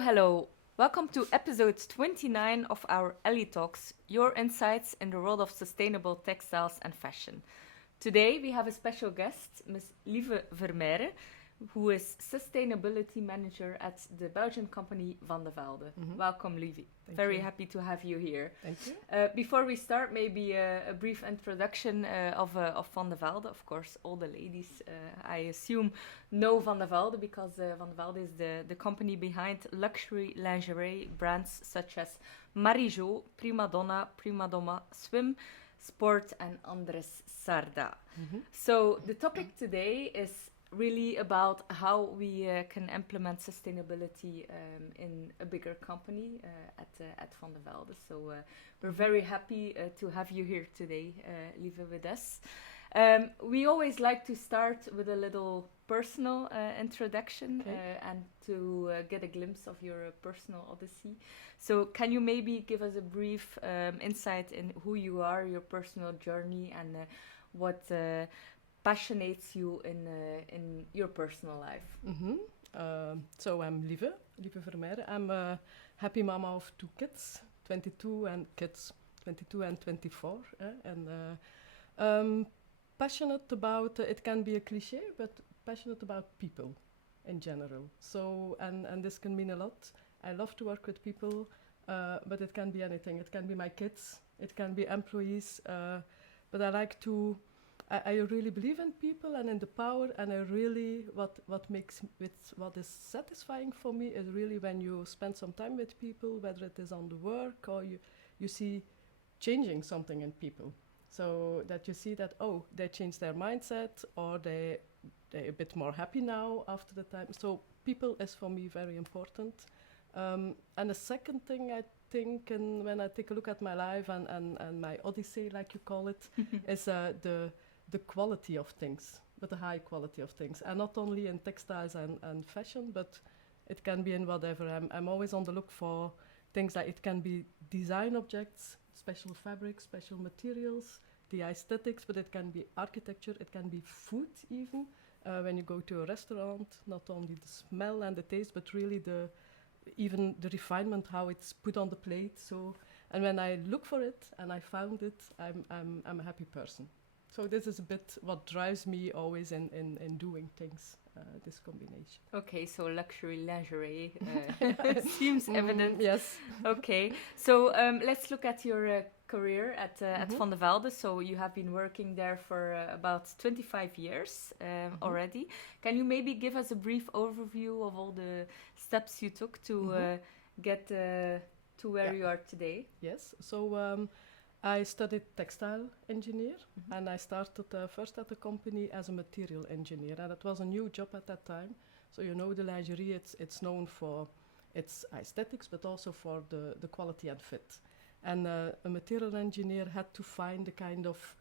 Hello. Welcome to episode 29 of our Ellie.Talks, your insights in the world of sustainable textiles and fashion. Today we have a special guest, Ms. Lieve Vermeire, who is Sustainability Manager at the Belgian company Velde. Welcome, Lieve. Very happy to have you here. Thank you. Before we start, maybe a brief introduction of Velde. Of course, all the ladies, I assume, know Velde because Velde is the company behind luxury lingerie brands such as Marijo, Prima Donna, Swim, Sport, and Andres Sarda. So the topic today is really about how we can implement sustainability in a bigger company at Van der Velde. So we're very happy to have you here today, Lieve, with us. We always like to start with a little personal introduction and to get a glimpse of your personal odyssey. So can you maybe give us a brief insight in who you are, your personal journey, and what passionates you in your personal life? So I'm Lieve Vermeire. I'm a happy mama of two kids, 22 and 24. And passionate about, it can be a cliche, but passionate about people in general. So, and this can mean a lot. I love to work with people, but it can be anything. It can be my kids, it can be employees, but I like to, I really believe in people and in the power, and I really, what is satisfying for me is really when you spend some time with people, whether it is on the work or you see changing something in people. So that you see that, oh, they changed their mindset, or they're a bit more happy now after the time. So people is for me very important. And the second thing I think, and when I take a look at my life and my odyssey, like you call it, is the quality of things, but the high quality of things. And not only in textiles and fashion, but it can be in whatever. I'm always on the look for things like it can be design objects, special fabrics, special materials, the aesthetics, but it can be architecture, it can be food even. When you go to a restaurant, not only the smell and the taste, but really even the refinement, how it's put on the plate. So, and when I look for it and I found it, I'm a happy person. So this is a bit what drives me always in doing things, this combination. Okay, so luxury lingerie seems evident. Yes. Okay, so let's look at your career at Van der Velde. So you have been working there for about 25 years already. Can you maybe give us a brief overview of all the steps you took to get to where you are today? Yes, so I studied textile engineer, and I started first at the company as a material engineer, and it was a new job at that time. So you know, the lingerie, it's known for its aesthetics, but also for the quality and fit. And a material engineer had to find a kind of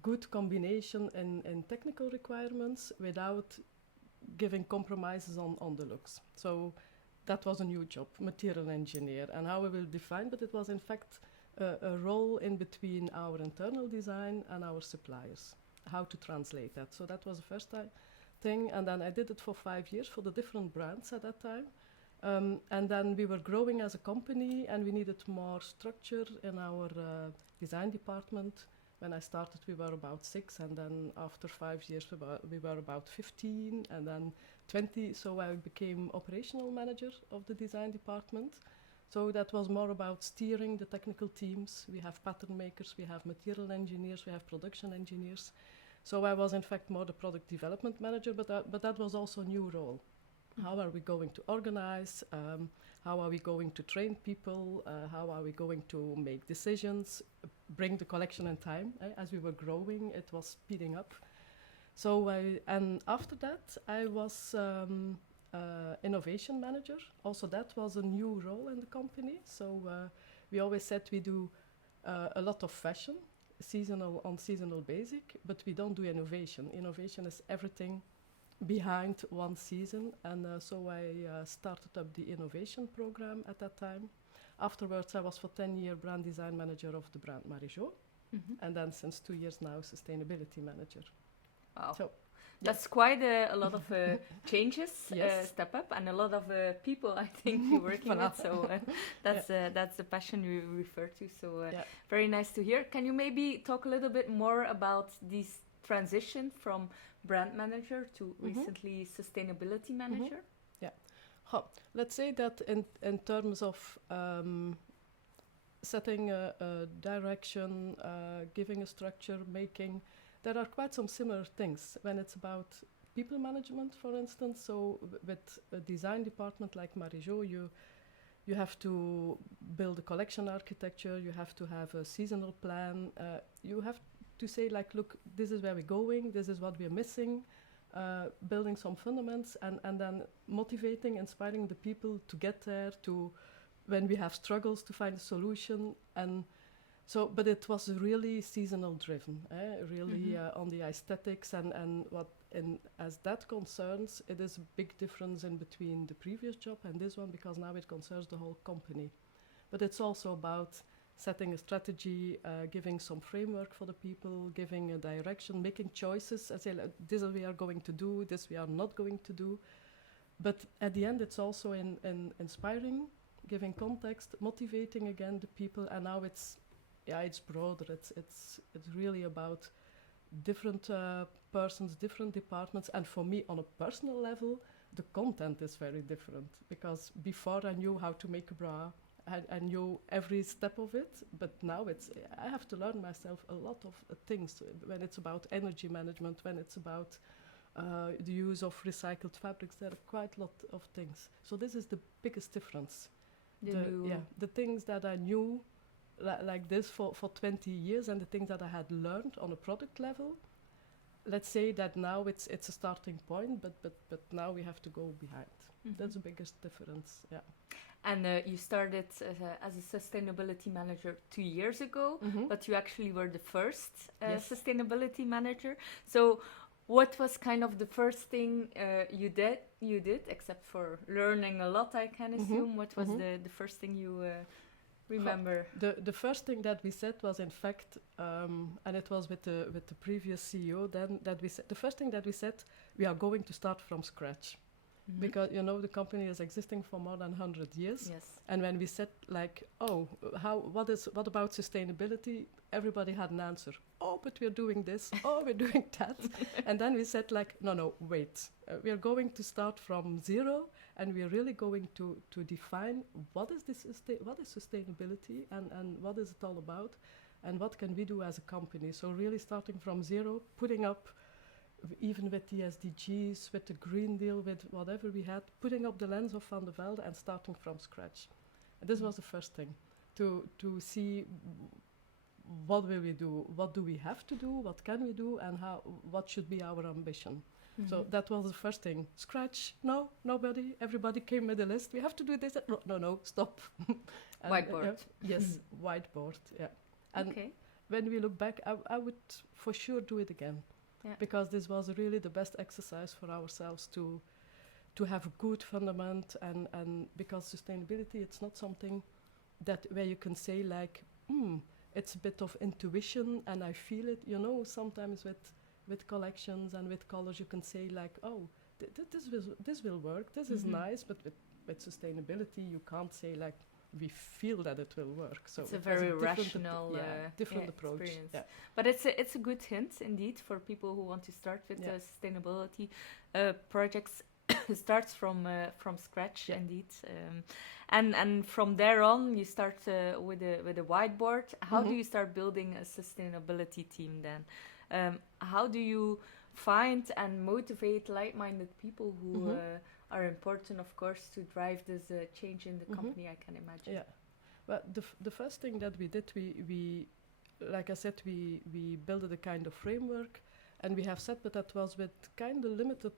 good combination in technical requirements without giving compromises on the looks. So that was a new job, material engineer, and how we will define, but it was in fact a role in between our internal design and our suppliers, how to translate that. So that was the first thing, and then I did it for 5 years for the different brands at that time. And then we were growing as a company, and we needed more structure in our design department. When I started, we were about 6, and then after 5 years, we were about 15, and then 20. So I became operational manager of the design department. So that was more about steering the technical teams. We have pattern makers, we have material engineers, we have production engineers. So I was in fact more the product development manager, but that was also a new role. How are we going to organize? How are we going to train people? How are we going to make decisions? Bring the collection in time. As we were growing, it was speeding up. So and after that, I was innovation manager. Also, that was a new role in the company. So we always said we do a lot of fashion, on seasonal basic, but we don't do innovation. Innovation is everything behind one season, and so I started up the innovation program at that time. Afterwards, I was for 10 years brand design manager of the brand Marijo, and then since 2 years now, sustainability manager. Wow. That's quite a lot of changes, Yes. step up, and a lot of people I think you're working with. So that's the passion you refer to. So very nice to hear. Can you maybe talk a little bit more about this transition from brand manager to recently sustainability manager? Let's say that in terms of setting a direction, giving a structure, there are quite some similar things when it's about people management, for instance. So with a design department like Marijo, you have to build a collection architecture, you have to have a seasonal plan, you have to say like, look, this is where we're going, this is what we're missing, building some fundaments, and then motivating, inspiring the people to get there, to when we have struggles to find a solution. And so, but it was really seasonal driven, really on the aesthetics and what. And as that concerns, it is a big difference in between the previous job and this one, because now it concerns the whole company. But it's also about setting a strategy, giving some framework for the people, giving a direction, making choices. I say, this we are going to do, this we are not going to do. But at the end, it's also in inspiring, giving context, motivating again the people. And now it's broader. It's really about different persons, different departments. And for me, on a personal level, the content is very different, because before I knew how to make a bra, I knew every step of it, but now I have to learn myself a lot of things when it's about energy management, when it's about the use of recycled fabrics. There are quite a lot of things. So this is the biggest difference. The things that I knew like this for 20 years, and the things that I had learned on a product level, let's say that now it's a starting point, but now we have to go behind. That's the biggest difference. And you started as a sustainability manager 2 years ago, but you actually were the first sustainability manager. So what was kind of the first thing you did, except for learning a lot, I can assume? What was the first thing you remember? The first thing that we said was, in fact, and it was with the previous CEO then, that we said, the first thing that we said, we are going to start from scratch. Because, the company is existing for more than 100 years. Yes. And when we said, like, what about sustainability? Everybody had an answer. Oh, but we're doing this. Oh, we're doing that. And then we said, like, no, wait. We are going to start from zero, and we are really going to define what is sustainability, and what is it all about, and what can we do as a company. So really starting from zero, putting up, even with the SDGs, with the Green Deal, with whatever we had, putting up the lens of Van de Velde and starting from scratch. And this was the first thing, to see what will we do, what do we have to do, what can we do, and what should be our ambition. So that was the first thing. Scratch, no, nobody, everybody came with a list. We have to do this. No, stop. Whiteboard. Yes, whiteboard, And when we look back, I would for sure do it again. Because this was really the best exercise for ourselves to have a good fundament, and because sustainability, it's not something where you can say like, it's a bit of intuition and I feel it. Sometimes with collections and with colors, you can say like, oh, this will work, this is nice, but with sustainability, you can't say like, we feel that it will work. So it's a very rational different approach. Experience. But it's a good hint indeed for people who want to start with sustainability projects. Starts from scratch indeed, and from there on you start with a whiteboard. How do you start building a sustainability team then? How do you find and motivate like-minded people who are important, of course, to drive this change in the company, I can imagine. Yeah, but the first thing that we did, we like I said, we built a kind of framework, and we have said, but that was with kind of limited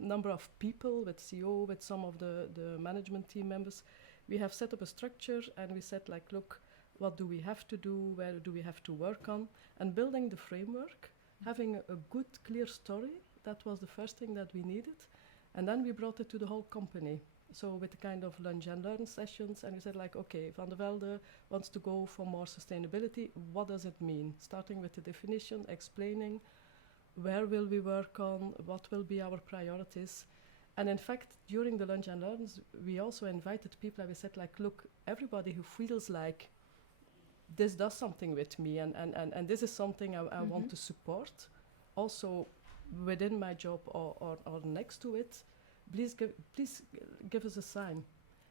number of people, with CEO, with some of the management team members. We have set up a structure, and we said, like, look, what do we have to do, where do we have to work on, and building the framework, having a good, clear story. That was the first thing that we needed. And then we brought it to the whole company. So with the kind of lunch and learn sessions, and we said like, okay, Van de Velde wants to go for more sustainability. What does it mean? Starting with the definition, explaining where will we work on, what will be our priorities. And in fact, during the lunch and learns, we also invited people and we said like, look, everybody who feels like this does something with me and this is something I want to support, also within my job or next to it, please give us a sign.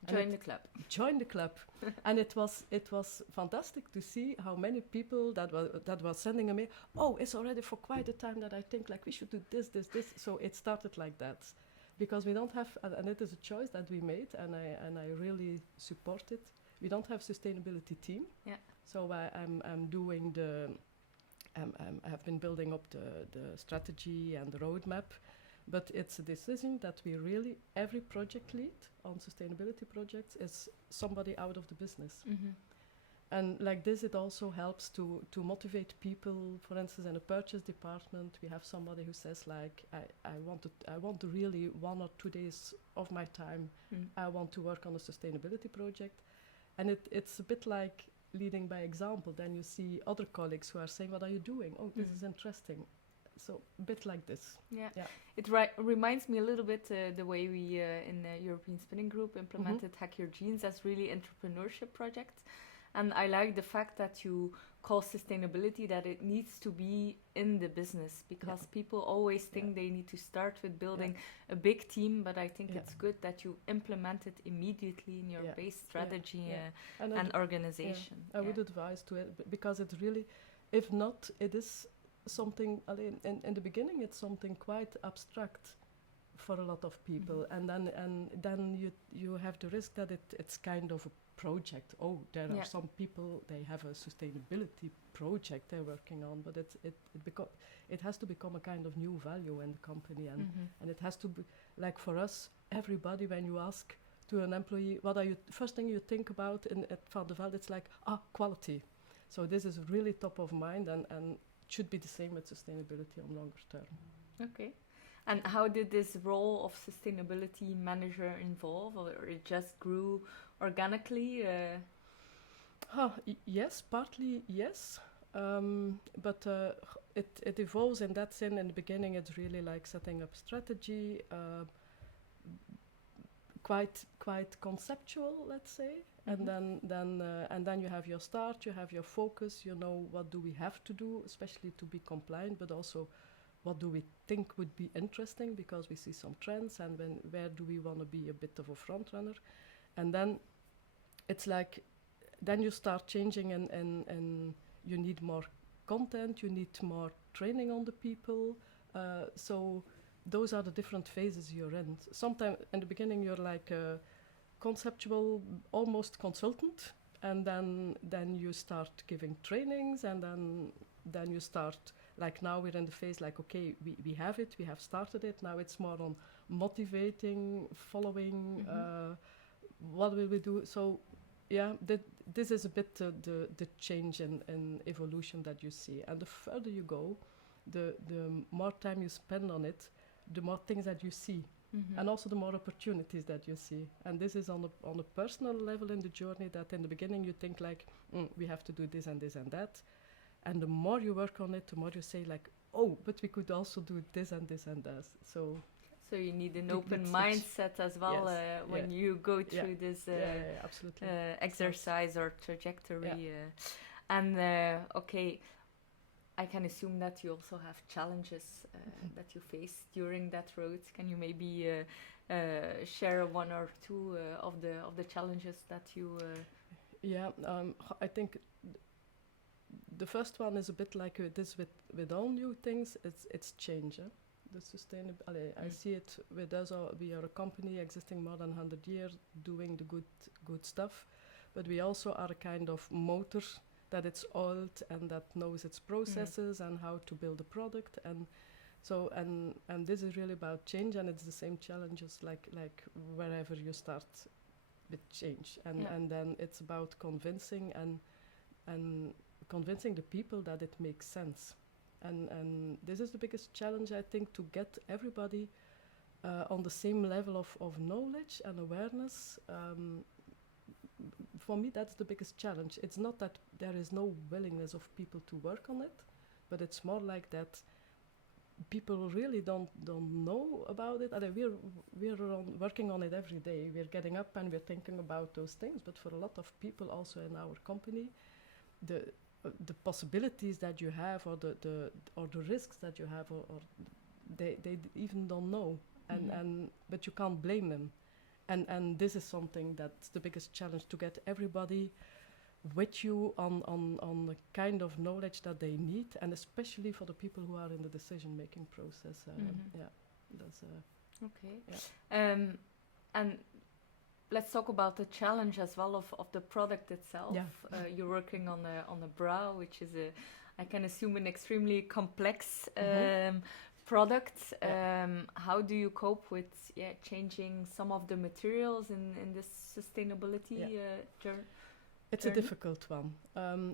Join the club. Join the club. And it was fantastic to see how many people that were sending a mail, oh, it's already for quite a time that I think like we should do this. So it started like that. Because we don't have, and it is a choice that we made, and I really support it. We don't have sustainability team. Yeah. So I'm doing I have been building up the strategy and the roadmap, but it's a decision that we really, every project lead on sustainability projects is somebody out of the business. Mm-hmm. And like this, it also helps to motivate people. For instance, in a purchase department, we have somebody who says like, I want to really 1 or 2 days of my time, I want to work on a sustainability project. And it's a bit like leading by example. Then you see other colleagues who are saying, what are you doing? Oh, this is interesting. So a bit like this. Yeah. It reminds me a little bit the way we in the European Spinning Group implemented Hack Your Genes as really entrepreneurship projects. And I like the fact that you call sustainability that it needs to be in the business, because people always think they need to start with building a big team, but I think it's good that you implement it immediately in your base strategy and organization. I would advise to it, because it's really, if not, it is something, in the beginning it's something quite abstract for a lot of people, and then you have the risk that it's kind of a project. Oh, there are some people, they have a sustainability project they're working on, but it has to become a kind of new value in the company, and it has to be like, for us, everybody, when you ask to an employee, what are you first thing you think about at Velde, it's like quality. So this is really top of mind, and should be the same with sustainability on longer term. Okay. And how did this role of sustainability manager evolve, or it just grew organically? Yes, partly yes. But it evolves in that sense. In the beginning, it's really like setting up strategy, quite conceptual, let's say. And then you have your start, you have your focus. You know, what do we have to do, especially to be compliant, but also what do we think would be interesting, because we see some trends, and where do we want to be a bit of a front runner. And then it's like, then you start changing, and you need more content, you need more training on the people. So those are the different phases you're in. Sometimes in the beginning you're like a conceptual, almost consultant, and then you start giving trainings, and then you start, like now we're in the phase like, okay, we have it, we have started it, now it's more on motivating, following, what will we do. So yeah, this is a bit the change in evolution that you see. And the further you go, the more time you spend on it, the more things that you see, and also the more opportunities that you see. And this is on a personal level in the journey, that in the beginning you think like, we have to do this and this and that. And the more you work on it, the more you say like, oh, but we could also do this and this and that. So you need an open mindset as well when you go through this absolutely. Exercise or trajectory. And okay, I can assume that you also have challenges that you face during that road. Can you maybe share one or two of the challenges that you? I think the first one is a bit like this with all new things. It's change. The sustainability. I see it with us. We are a company existing more than 100 years, doing the good stuff, but we also are a kind of motor that it's oiled and that knows its processes and how to build a product, and so and this is really about change, and it's the same challenges like wherever you start with change, and then it's about convincing and convincing the people that it makes sense. And this is the biggest challenge, I think, to get everybody on the same level of knowledge and awareness. For me, that's the biggest challenge. It's not that there is no willingness of people to work on it, but it's more like that people really don't know about it. We're working on it every day. We're getting up and we're thinking about those things. But for a lot of people, also in our company, the possibilities that you have, or the risks that you have, or they even don't know, but you can't blame them. And this is something that's the biggest challenge, to get everybody with you on the kind of knowledge that they need, and especially for the people who are in the decision-making process. That's Okay. Yeah. And let's talk about the challenge as well of the product itself. Yeah. You're working on a bra, which is I can assume an extremely complex product. How do you cope with changing some of the materials in this sustainability journey? It's a difficult one.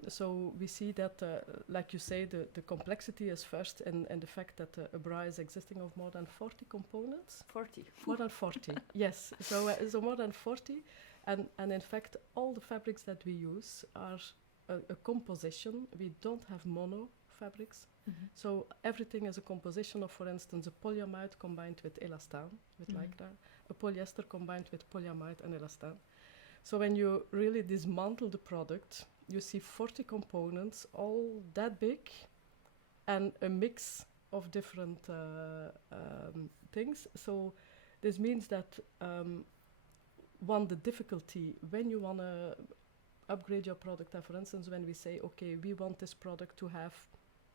So we see that, like you say, the complexity is first in the fact that a bra is existing of more than 40 components. 40? More than 40, yes. So more than 40. And in fact, all the fabrics that we use are a composition. We don't have mono fabrics. Mm-hmm. So everything is a composition of, for instance, a polyamide combined with elastan, with lycra, a polyester combined with polyamide and elastan. So when you really dismantle the product, you see 40 components, all that big, and a mix of different things. So this means that, the difficulty when you want to upgrade your product, for instance, when we say, okay, we want this product to have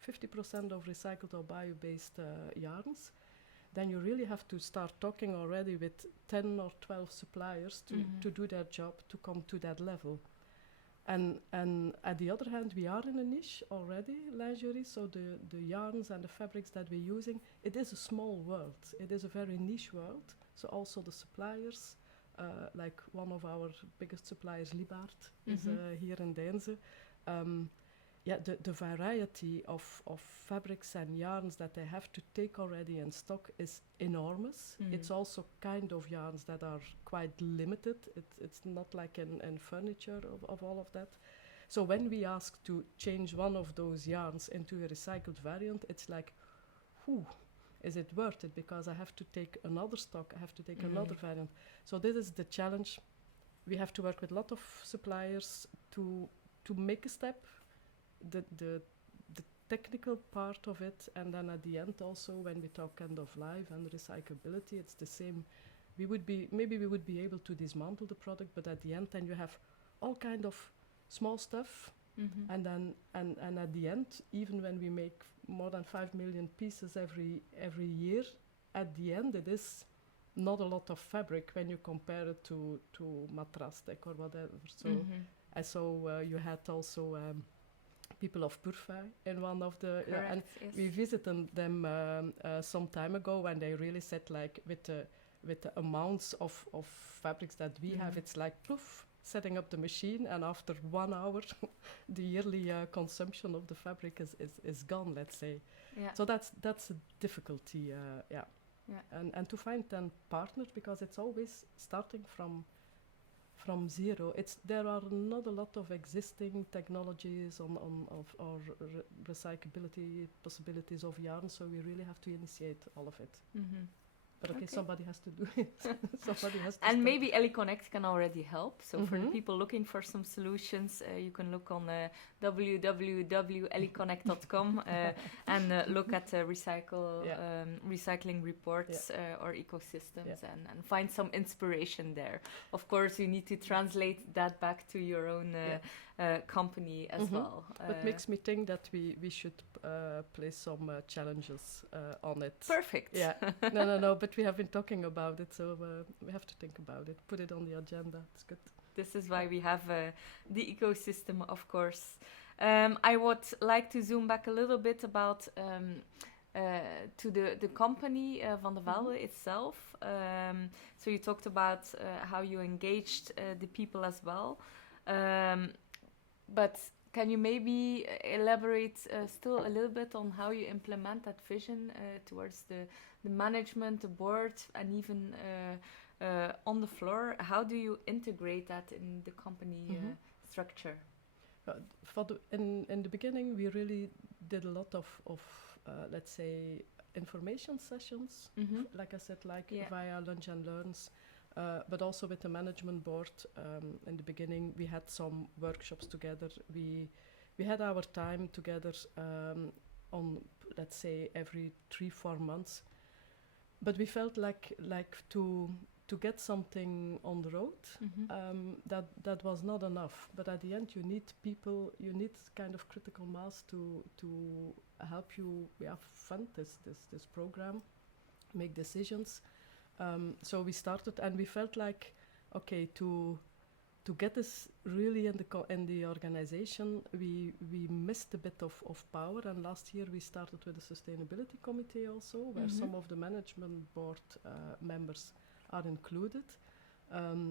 50% of recycled or bio-based yarns, then you really have to start talking already with 10 or 12 suppliers to do their job, to come to that level. And at the other hand, we are in a niche already, lingerie, so the yarns and the fabrics that we're using, it is a small world. It is a very niche world. So also the suppliers, like one of our biggest suppliers, Lieve, is here in Deinze. The variety of fabrics and yarns that they have to take already in stock is enormous. It's also kind of yarns that are quite limited. It's not like in furniture of all of that. So when we ask to change one of those yarns into a recycled variant, it's like, is it worth it? Because I have to take another stock, I have to take another variant. So this is the challenge. We have to work with a lot of suppliers to make a step, the technical part of it, and then at the end also, when we talk end of life and recyclability, it's the same. We would be able to dismantle the product, but at the end, then you have all kind of small stuff, and then and at the end, even when we make more than 5 million pieces every year, at the end it is not a lot of fabric when you compare it to matras tech or whatever. So I saw you had also people of Purfa in one of the Correct, yes. We visited them some time ago, and they really said, like, with the amounts of fabrics that we have, it's like poof, setting up the machine, and after 1 hour the yearly consumption of the fabric is gone, let's say. So that's a difficulty, and to find then partners, because it's always starting from zero. There are not a lot of existing technologies or recyclability possibilities of yarn, so we really have to initiate all of it. But okay, somebody has to do it. Somebody has to and start. maybe Ellie.Connect can already help. So for the people looking for some solutions, you can look on www.Ellie.Connect.com and look at recycling reports or ecosystems and find some inspiration there. Of course, you need to translate that back to your own company as well. But makes me think that we should place some challenges on it. Perfect. Yeah. No. But we have been talking about it, so we have to think about it. Put it on the agenda. It's good. This is why we have the ecosystem, of course. I would like to zoom back a little bit about to the company Van de Velde itself. So you talked about how you engaged the people as well. But can you maybe elaborate still a little bit on how you implement that vision towards the management, the board, and even on the floor? How do you integrate that in the company structure? In the beginning, we really did a lot of let's say, information sessions, like I said, like Yeah. via Lunch and Learns, but also with the management board. In the beginning, we had some workshops together. We had our time together on, let's say, every 3-4 months. But we felt like to get something on the road, that was not enough. But at the end, you need people, you need kind of critical mass to help you fund this program, make decisions. So we started, and we felt like, okay, to get this really in the organization, we missed a bit of power. And last year we started with a sustainability committee also, where some of the management board members are included,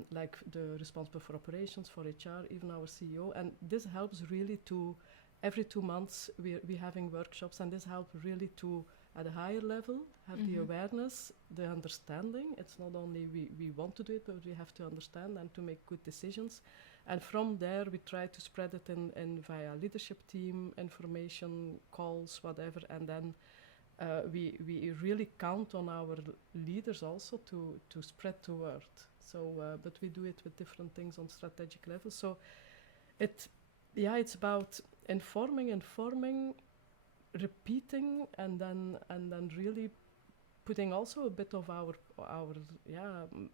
like the responsible for operations, for HR, even our CEO. And this helps really to, every 2 months we're having workshops, and this helps really to, at a higher level, have the awareness, the understanding. It's not only we want to do it, but we have to understand and to make good decisions. And from there, we try to spread it in via leadership team, information, calls, whatever. And then we really count on our leaders also to spread the word. So, but we do it with different things on strategic level. So it's about informing, repeating, and then really putting also a bit of our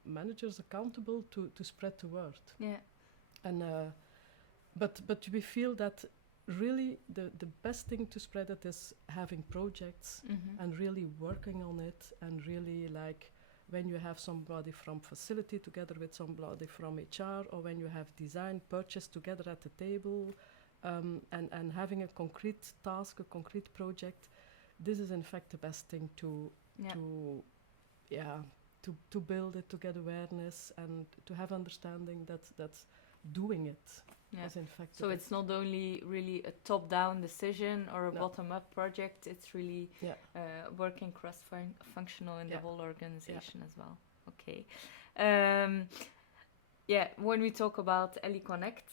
managers accountable to spread the word. Yeah. And but we feel that really the best thing to spread it is having projects and really working on it, and really like when you have somebody from facility together with somebody from HR, or when you have design purchase together at the table, and having a concrete task, a concrete project. This is in fact the best thing to build it, to get awareness, and to have understanding that doing it is in fact. So it's not only really a top-down decision or a bottom-up project. It's really working cross-functional in the whole organization as well. Okay. When we talk about Ellie.Connect,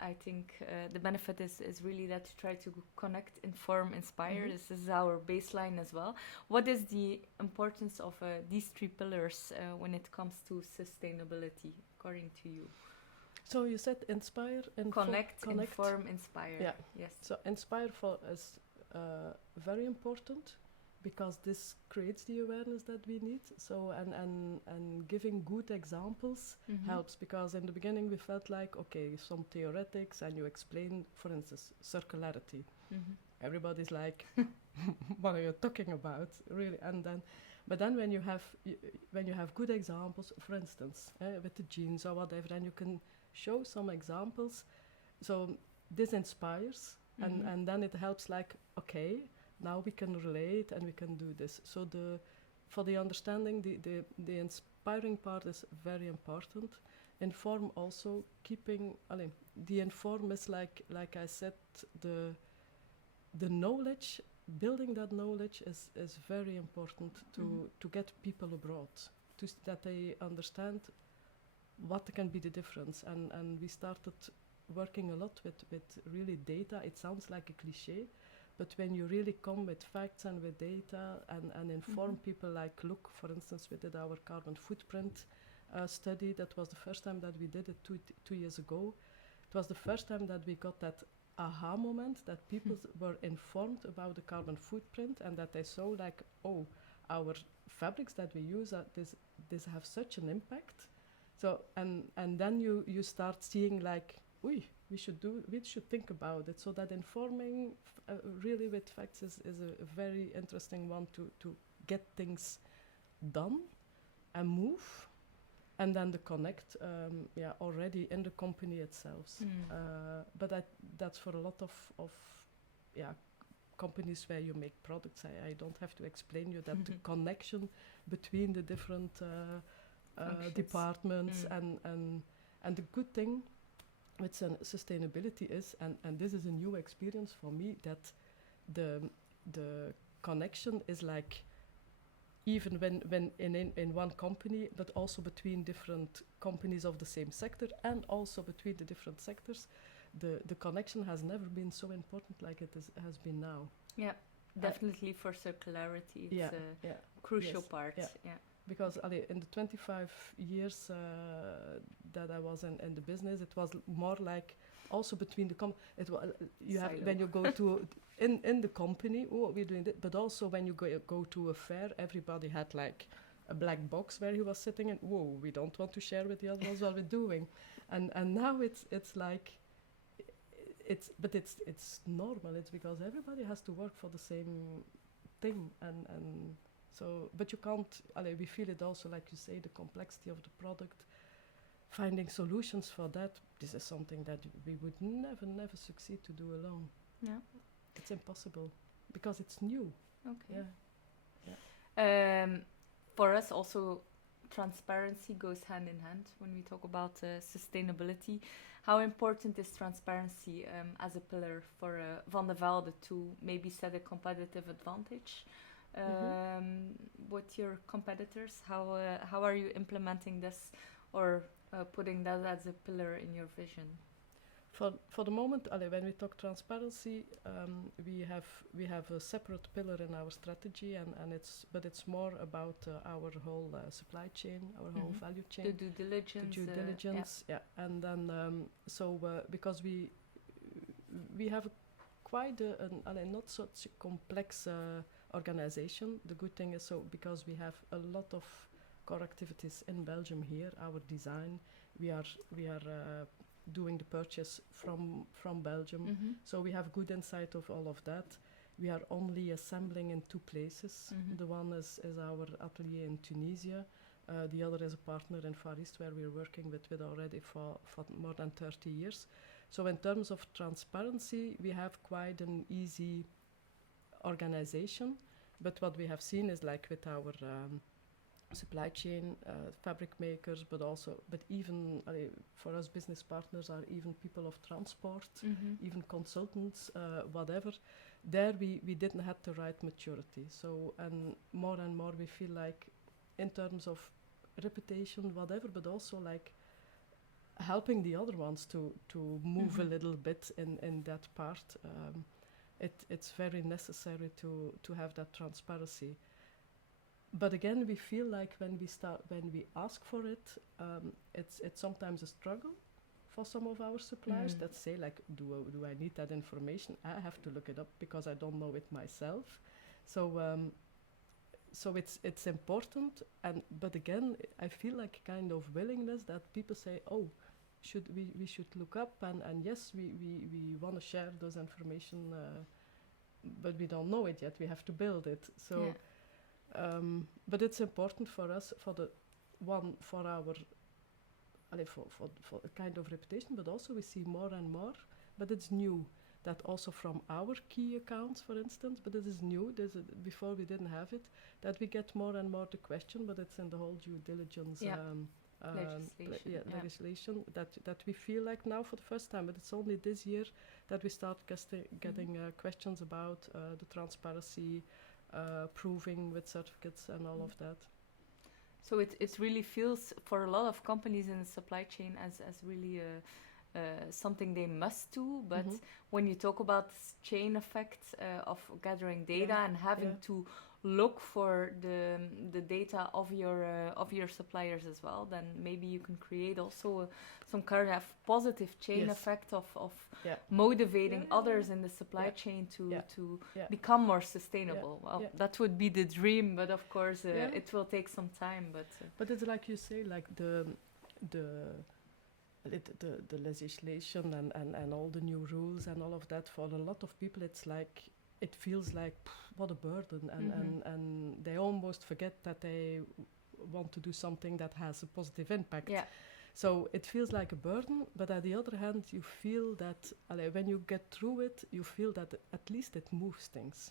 I think the benefit is really that to try to connect, inform, inspire. This is our baseline as well. What is the importance of these 3 pillars when it comes to sustainability, according to you? So you said inspire, connect, inform, inspire. Yeah. Yes. So inspire is very important, because this creates the awareness that we need. So and giving good examples helps, because in the beginning we felt like, okay, some theoretics, and you explain, for instance, circularity. Everybody's like, what are you talking about, really? But then when you have good examples, for instance, with the jeans or whatever, and you can show some examples, so this inspires, and then it helps, like, okay, now we can relate and we can do this. So for the understanding, the inspiring part is very important. Inform also, the inform is like I said, the knowledge, building that knowledge is very important to get people abroad, that they understand what can be the difference. And we started working a lot with really data. It sounds like a cliche, but when you really come with facts and with data and inform people, like, look, for instance, we did our carbon footprint study. That was the first time that we did it 2 years ago. It was the first time that we got that aha moment, that people were informed about the carbon footprint, and that they saw, like, oh, our fabrics that we use, this have such an impact. So and then you start seeing, like, we should think about it. So that informing really with facts is a very interesting one to get things done and move. And then the connect, already in the company itself. But that's for a lot of companies where you make products. I don't have to explain you that the connection between the different departments and the good thing with sustainability is, and this is a new experience for me, that the connection is like, even when in one company, but also between different companies of the same sector, and also between the different sectors, the connection has never been so important like it has been now. Yeah. Definitely for circularity, it's a crucial part. Yeah. Because in the 25 years that I was in the business, it was more like also between the when you go to in the company, oh, we're doing it, but also when you go to a fair, everybody had like a black box where he was sitting, and whoa, we don't want to share with the others what we're doing, and now it's like it's normal. It's because everybody has to work for the same thing, and so, but you can't, we feel it also, like you say, the complexity of the product, finding solutions for that. This is something that we would never succeed to do alone. Yeah. It's impossible, because it's new. Okay. Yeah. For us also, transparency goes hand in hand when we talk about sustainability. How important is transparency as a pillar for Van de Velde to maybe set a competitive advantage? With your competitors, how are you implementing this or putting that as a pillar in your vision? For the moment, when we talk transparency, we have a separate pillar in our strategy, but it's more about our whole supply chain, our whole value chain, the due diligence, and then because we have quite not such a complex organization. The good thing is, because we have a lot of core activities in Belgium here, our design, we are doing the purchase from Belgium, so we have good insight of all of that. We are only assembling in 2 places. The one is our atelier in Tunisia. The other is a partner in Far East, where we're working with already for more than 30 years. So in terms of transparency, we have quite an easy organization, but what we have seen is, like with our supply chain, fabric makers, but even for us, business partners are even people of transport, even consultants, whatever. There we didn't have the right maturity. So, and more we feel like, in terms of reputation, whatever, but also like helping the other ones to move a little bit in that part. It's very necessary to have that transparency. But again, we feel like when we ask for it, it's sometimes a struggle for some of our suppliers that say, like, do I need that information? I have to look it up because I don't know it myself. So it's important, but again, I feel like a kind of willingness that people say, oh, we should look up, and yes, we want to share those information, but we don't know it yet. We have to build it. So. Yeah. But it's important for us, for our for a kind of reputation, but also we see more and more, but it's new, that also from our key accounts, for instance, but it is new, before we didn't have it, that we get more and more the question, but it's in the whole due diligence legislation that we feel like now for the first time, but it's only this year that we start getting questions about the transparency, proving with certificates and all of that. So it really feels for a lot of companies in the supply chain as really something they must do, but when you talk about this chain effect of gathering data and having to look for the data of your suppliers as well, then maybe you can create also some kind of positive chain effect of motivating others in the supply chain to become more sustainable. That would be the dream, but of course it will take some time. But it's like you say, like the legislation and all the new rules and all of that, for a lot of people it's like, it feels like what a burden, and they almost forget that they want to do something that has a positive impact. So it feels like a burden, but on the other hand, you feel that when you get through it, you feel that at least it moves things.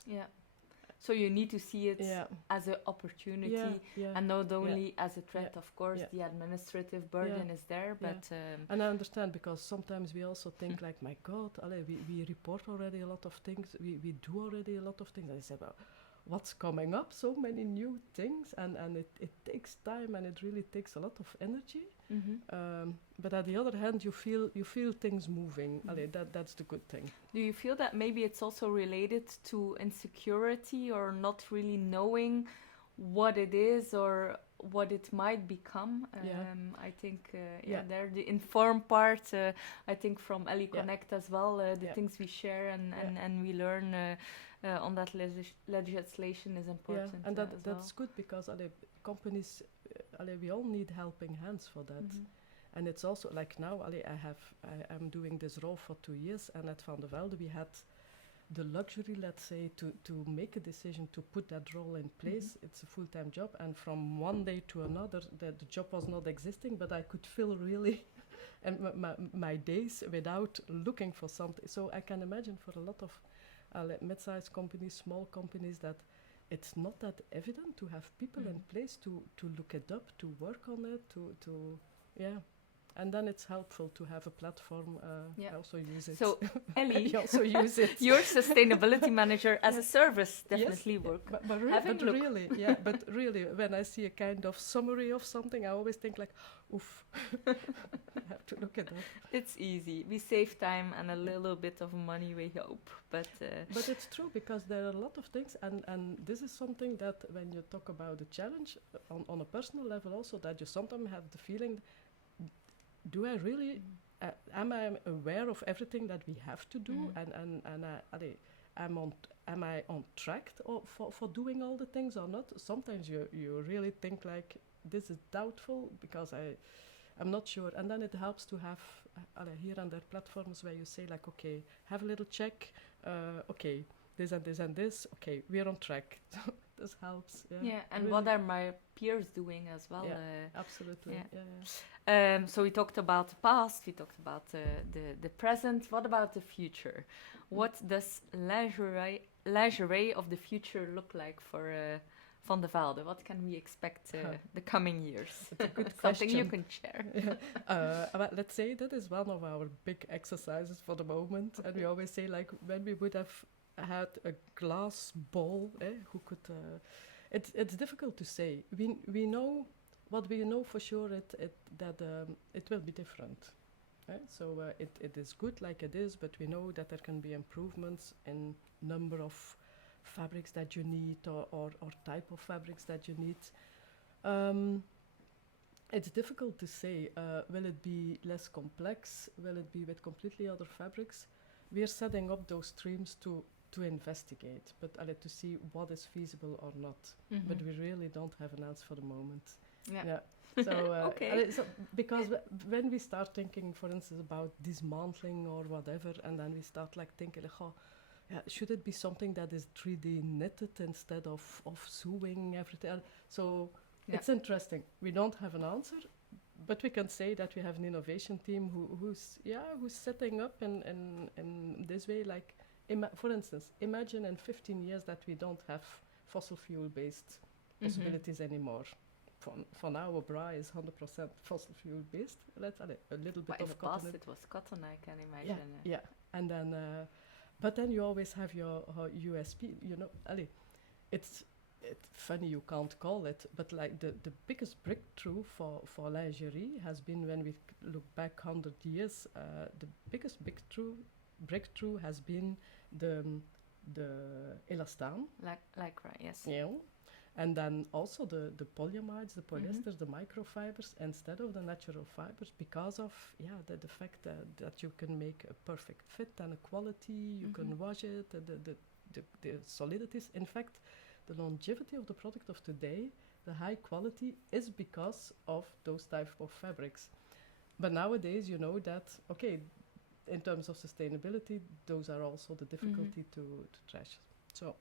So you need to see it as an opportunity and not only as a threat. Of course, the administrative burden is there, but... And I understand, because sometimes we also think like, my God, we report already a lot of things, we do already a lot of things. And I say, well, what's coming up, so many new things, and it takes time, and it really takes a lot of energy. But at the other hand, you feel things moving. That's the good thing. Do you feel that maybe it's also related to insecurity or not really knowing what it is or what it might become? I think there the informed part, I think from Ellie.Connect as well, the things we share and we learn on that legislation is important. Yeah, and that's good, because companies, we all need helping hands for that. And it's also like now, I'm doing this role for 2 years, and at Velde we had the luxury, let's say, to make a decision to put that role in place. It's a full-time job, and from one day to another, the job was not existing, but I could fill really and my days without looking for something. So I can imagine for a lot of mid-sized companies, small companies, that it's not that evident to have people in place to look it up, to work on it, and then it's helpful to have a platform. I also use it. So, Ellie, I also use it. Your sustainability manager as a service definitely work. But really, when I see a kind of summary of something, I always think like, oof, I have to look at that. It's easy. We save time and a little bit of money, we hope. But it's true, because there are a lot of things, and this is something that when you talk about the challenge on a personal level also, that you sometimes have the feeling, do I really, am I aware of everything that we have to do, am I on track for doing all the things or not? Sometimes you really think like, this is doubtful, because I'm not sure. And then it helps to have here and there platforms where you say like, okay, have a little check, okay, this and this and this, okay, we're on track. This helps. Yeah, and really. What are my peers doing as well? Absolutely. So we talked about the past, we talked about the present. What about the future? What does lingerie of the future look like for Van de Velde? What can we expect the coming years? That's a good Something question. you can share. But let's say that is one of our big exercises for the moment, and we always say like, when we would have had a glass ball, who could it's difficult to say. We know what we know for sure, that it will be different, so it is good like it is, but we know that there can be improvements in number of fabrics that you need, or type of fabrics that you need. It's difficult to say. Will it be less complex? Will it be with completely other fabrics? We are setting up those streams to investigate, but to see what is feasible or not. But we really don't have an answer for the moment. So, okay. Because when we start thinking, for instance, about dismantling or whatever, and then we start like thinking, like, should it be something that is 3D knitted instead of sewing everything? So it's interesting. We don't have an answer, but we can say that we have an innovation team who's setting up in this way, like. For instance, imagine in 15 years that we don't have fossil fuel-based possibilities anymore. For now, a bra is 100% fossil fuel-based. Let's add a little bit of cotton. In the past, it was cotton, I can imagine. Yeah. And then, but then you always have your USP. It's funny you can't call it, but like the biggest breakthrough for lingerie has been, when we look back 100 years, the biggest breakthrough has been the elastan. Lycra, yes. Yeah. And then also the polyamides, the polyesters, the microfibers, instead of the natural fibers, because of the fact that you can make a perfect fit and a quality, you can wash it, the solidities. In fact, the longevity of the product of today, the high quality, is because of those type of fabrics. But nowadays, you know that, okay, in terms of sustainability, those are also the difficulty to trash. So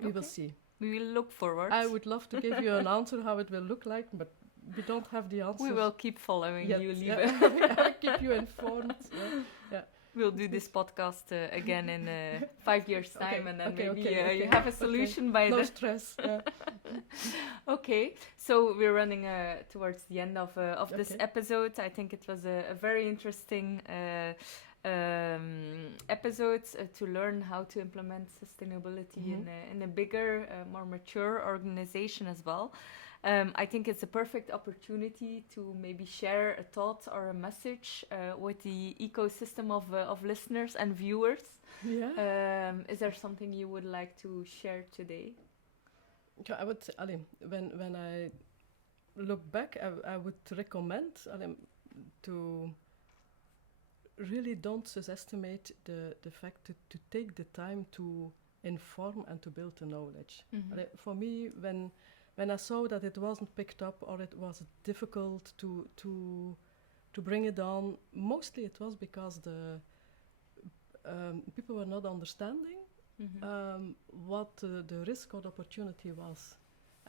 we will see. We will look forward. I would love to give you an answer how it will look like, but we don't have the answer. We will keep following you, Lieve. I'll keep you informed. We'll do this podcast again in 5 years' time, and then maybe you have a solution by then. No stress. Okay, so we're running towards the end of this episode. I think it was a very interesting episodes to learn how to implement sustainability in a bigger, more mature organization as well. I think it's a perfect opportunity to maybe share a thought or a message with the ecosystem of listeners and viewers. Yeah. Is there something you would like to share today? I would, when I look back, I would recommend to really don't underestimate the fact to take the time to inform and to build the knowledge. For me, when I saw that it wasn't picked up or it was difficult to bring it on, mostly it was because the people were not understanding what the risk or the opportunity was.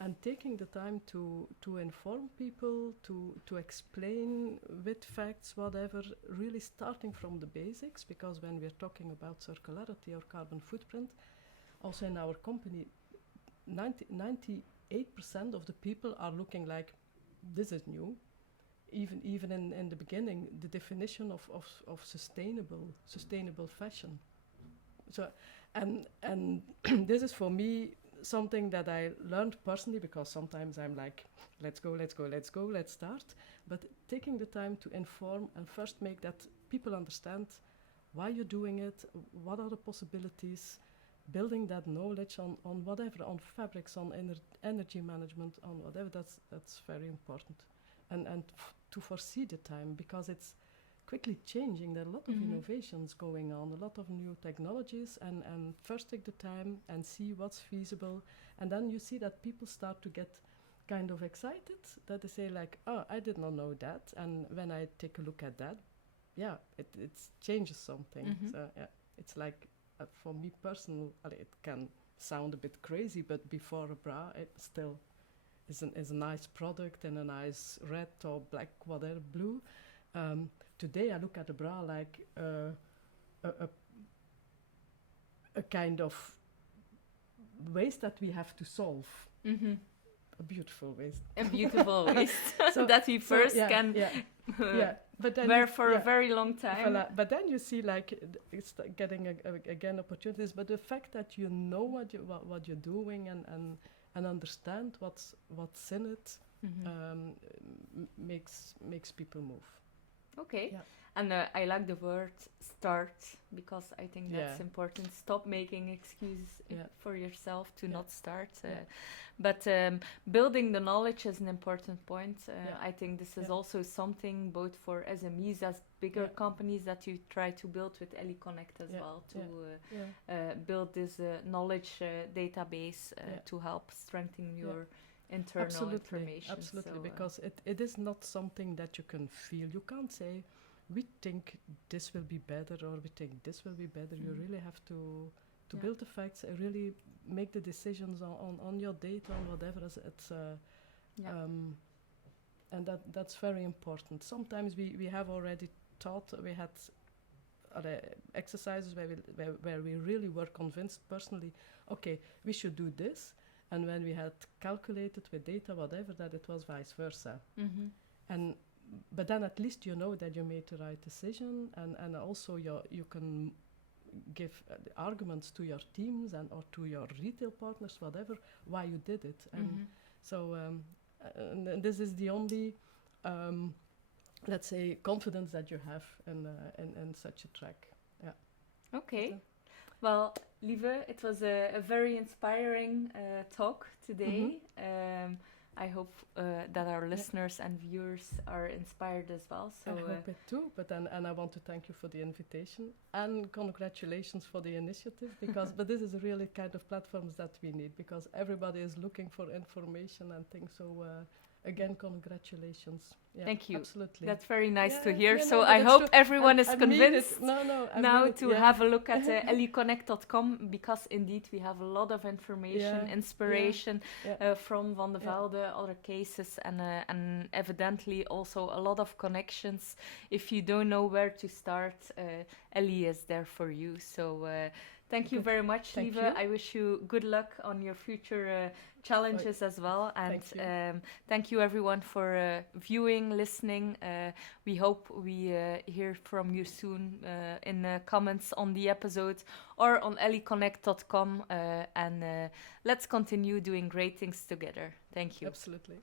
And taking the time to inform people, to explain with facts, whatever, really starting from the basics, because when we're talking about circularity or carbon footprint, also in our company, 98% of the people are looking like, this is new. Even in the beginning, the definition of sustainable fashion. So, and this is for me something that I learned personally, because sometimes I'm like, let's go, let's start. But taking the time to inform and first make that people understand why you're doing it, what are the possibilities, building that knowledge on whatever, on fabrics, on energy management, on whatever, that's very important. And to foresee the time, because it's quickly changing. There are a lot of innovations going on, a lot of new technologies, and first take the time and see what's feasible. And then you see that people start to get kind of excited, that they say like, oh, I did not know that. And when I take a look at that, yeah, it changes something. So yeah, it's like, for me personally, it can sound a bit crazy, but before a bra, it still is a nice product and a nice red or black, whatever, blue. Today I look at a bra like a kind of waste that we have to solve. A beautiful waste. A beautiful waste that we first can but then wear for a very long time. Voilà. But then you see like it's getting again opportunities. But the fact that you know what you're doing and understand what's in it makes people move. Okay. Yeah. And I like the word start, because I think that's important. Stop making excuses for yourself to not start. But building the knowledge is an important point. I think this is also something both for SMEs as bigger companies that you try to build with Ellie.Connect as well, to build this knowledge database to help strengthen your internal information. Absolutely, because it is not something that you can feel. You can't say, we think this will be better, or we think this will be better. You really have to build the facts and really make the decisions on your data, on whatever. And that's very important. Sometimes we have already taught, we had exercises where we really were convinced personally, okay, we should do this. And when we had calculated with data, whatever, that it was vice versa. But then at least you know that you made the right decision, and also you can give arguments to your teams or to your retail partners, whatever, why you did it. And so and this is the only, let's say, confidence that you have in such a track. Yeah. Okay. Well, Lieve, it was a very inspiring talk today. I hope that our listeners and viewers are inspired as well. So I hope it too. And I want to thank you for the invitation and congratulations for the initiative, but this is really kind of platforms that we need, because everybody is looking for information and things. So again, congratulations. Yeah, thank you. Absolutely. That's very nice to hear. So I hope everyone is convinced now to have a look at Ellie.Connect.com, because indeed we have a lot of information, inspiration from Van de Velde, other cases, and evidently also a lot of connections. If you don't know where to start, Ellie is there for you. So Thank you very much, Thank Lieve. you. I wish you good luck on your future challenges as well. And thank you everyone for viewing, listening. We hope we hear from you soon in the comments on the episode or on Ellie.Connect.com. And let's continue doing great things together. Thank you. Absolutely.